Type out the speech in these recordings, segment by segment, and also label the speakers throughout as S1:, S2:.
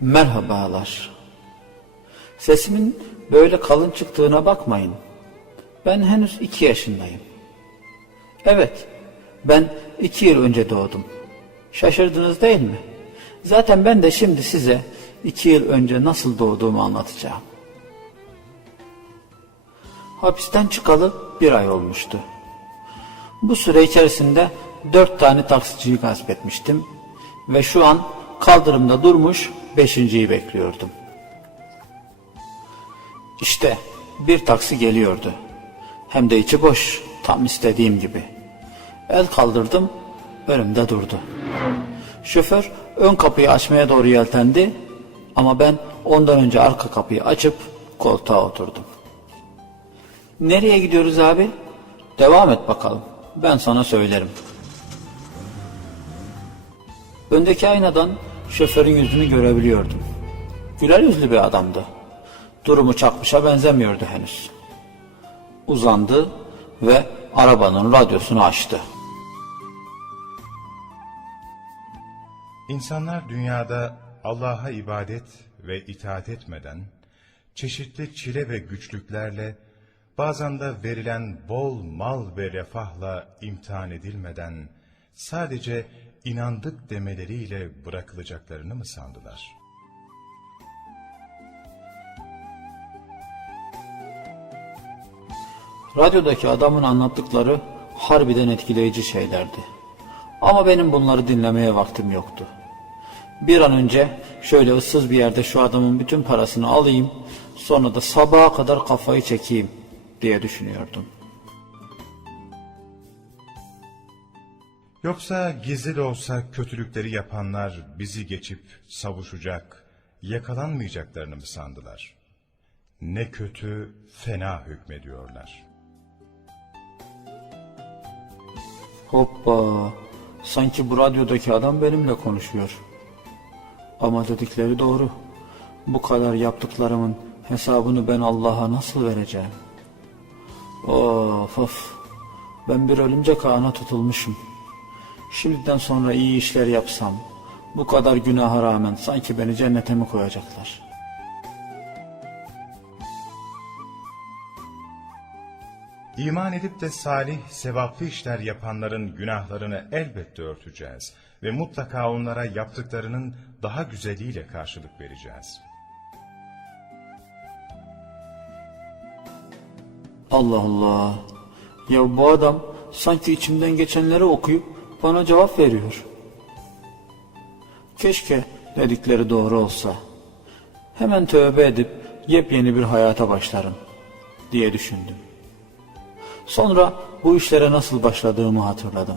S1: Merhabalar. Sesimin böyle kalın çıktığına bakmayın. Ben henüz iki yaşındayım. Evet, ben iki yıl önce doğdum. Şaşırdınız değil mi? Zaten ben de şimdi size iki yıl önce nasıl doğduğumu anlatacağım. Hapisten çıkalı bir ay olmuştu. Bu süre içerisinde dört tane taksiciyi gasp etmiştim ve şu an kaldırımda durmuş beşinciyi bekliyordum. İşte bir taksi geliyordu. Hem de içi boş, tam istediğim gibi. El kaldırdım, önümde durdu. Şoför ön kapıyı açmaya doğru yeltendi ama ben ondan önce arka kapıyı açıp koltuğa oturdum. Nereye gidiyoruz abi? Devam et bakalım. Ben sana söylerim. Öndeki aynadan şoförün yüzünü görebiliyordum. Güler yüzlü bir adamdı. Durumu çakmışa benzemiyordu henüz. Uzandı ve arabanın radyosunu açtı.
S2: İnsanlar dünyada Allah'a ibadet ve itaat etmeden, çeşitli çile ve güçlüklerle, bazen de verilen bol mal ve refahla imtihan edilmeden, sadece inandık demeleriyle bırakılacaklarını mı sandılar?
S1: Radyodaki adamın anlattıkları harbiden etkileyici şeylerdi. Ama benim bunları dinlemeye vaktim yoktu. Bir an önce şöyle ıssız bir yerde şu adamın bütün parasını alayım, sonra da sabaha kadar kafayı çekeyim diye düşünüyordum.
S2: Yoksa gizli de olsa kötülükleri yapanlar bizi geçip savuşacak, yakalanmayacaklarını mı sandılar? Ne kötü, fena hükmediyorlar.
S1: Hoppa, sanki bu radyodaki adam benimle konuşuyor. Ama dedikleri doğru. Bu kadar yaptıklarımın hesabını ben Allah'a nasıl vereceğim? Of of, ben bir ölümcek ağına tutulmuşum. Şimdiden sonra iyi işler yapsam, bu kadar günaha rağmen sanki beni cennete mi koyacaklar?
S2: İman edip de salih, sevaplı işler yapanların günahlarını elbette örteceğiz ve mutlaka onlara yaptıklarının daha güzeliyle karşılık vereceğiz.
S1: Allah Allah. Ya bu adam sanki içimden geçenleri okuyup bana cevap veriyor. Keşke dedikleri doğru olsa. Hemen tövbe edip yepyeni bir hayata başlarım diye düşündüm. Sonra bu işlere nasıl başladığımı hatırladım.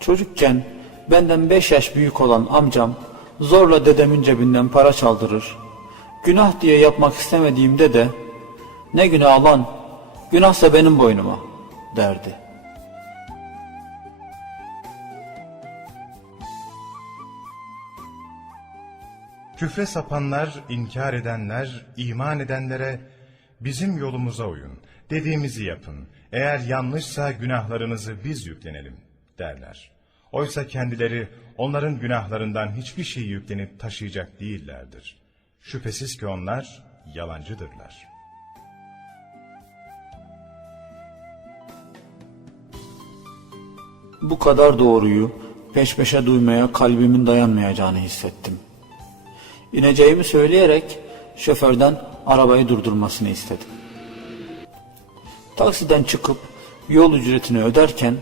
S1: Çocukken benden beş yaş büyük olan amcam zorla dedemin cebinden para çaldırır. Günah diye yapmak istemediğimde de ne günah lan günahsa benim boynuma derdi.
S2: Küfre sapanlar, inkar edenler, iman edenlere bizim yolumuza uyun, dediğimizi yapın. Eğer yanlışsa günahlarınızı biz yüklenelim derler. Oysa kendileri onların günahlarından hiçbir şey yüklenip taşıyacak değillerdir. Şüphesiz ki onlar yalancıdırlar.
S1: Bu kadar doğruyu peş peşe duymaya kalbimin dayanmayacağını hissettim. İneceğimi söyleyerek şoförden arabayı durdurmasını istedim. Taksiden çıkıp yol ücretini öderken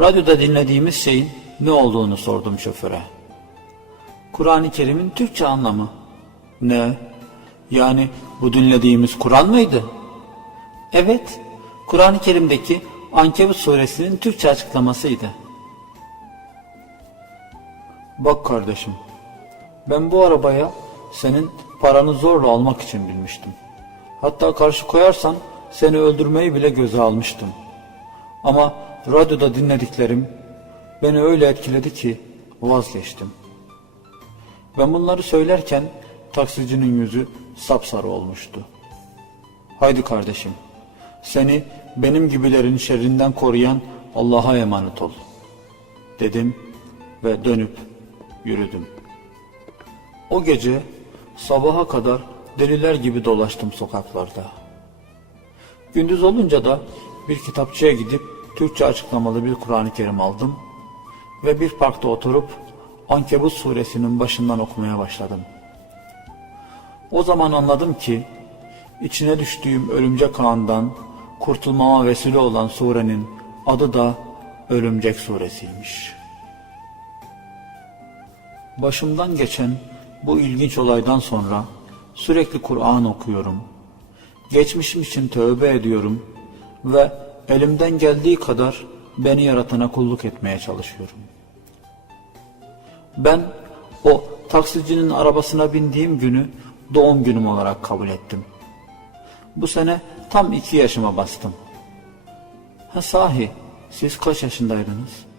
S1: radyoda dinlediğimiz şeyin ne olduğunu sordum şoföre. Kur'an-ı Kerim'in Türkçe anlamı. Ne? Yani bu dinlediğimiz Kur'an mıydı? Evet, Kur'an-ı Kerim'deki Ankebut suresinin Türkçe açıklamasıydı. Bak kardeşim, ben bu arabaya senin paranı zorla almak için binmiştim. Hatta karşı koyarsan seni öldürmeyi bile göze almıştım. Ama radyoda dinlediklerim beni öyle etkiledi ki vazgeçtim. Ben bunları söylerken taksicinin yüzü sapsarı olmuştu. Haydi kardeşim, seni benim gibilerin şerrinden koruyan Allah'a emanet ol. Dedim ve dönüp yürüdüm. O gece sabaha kadar deliler gibi dolaştım sokaklarda. Gündüz olunca da bir kitapçıya gidip Türkçe açıklamalı bir Kur'an-ı Kerim aldım ve bir parkta oturup Ankebut suresinin başından okumaya başladım. O zaman anladım ki içine düştüğüm örümcek ağından kurtulmama vesile olan surenin adı da Örümcek suresiymiş. Başımdan geçen bu ilginç olaydan sonra sürekli Kur'an okuyorum. Geçmişim için tövbe ediyorum ve elimden geldiği kadar beni yaratana kulluk etmeye çalışıyorum. Ben o taksicinin arabasına bindiğim günü doğum günüm olarak kabul ettim. Bu sene tam iki yaşıma bastım. Ha sahi siz kaç yaşındaydınız?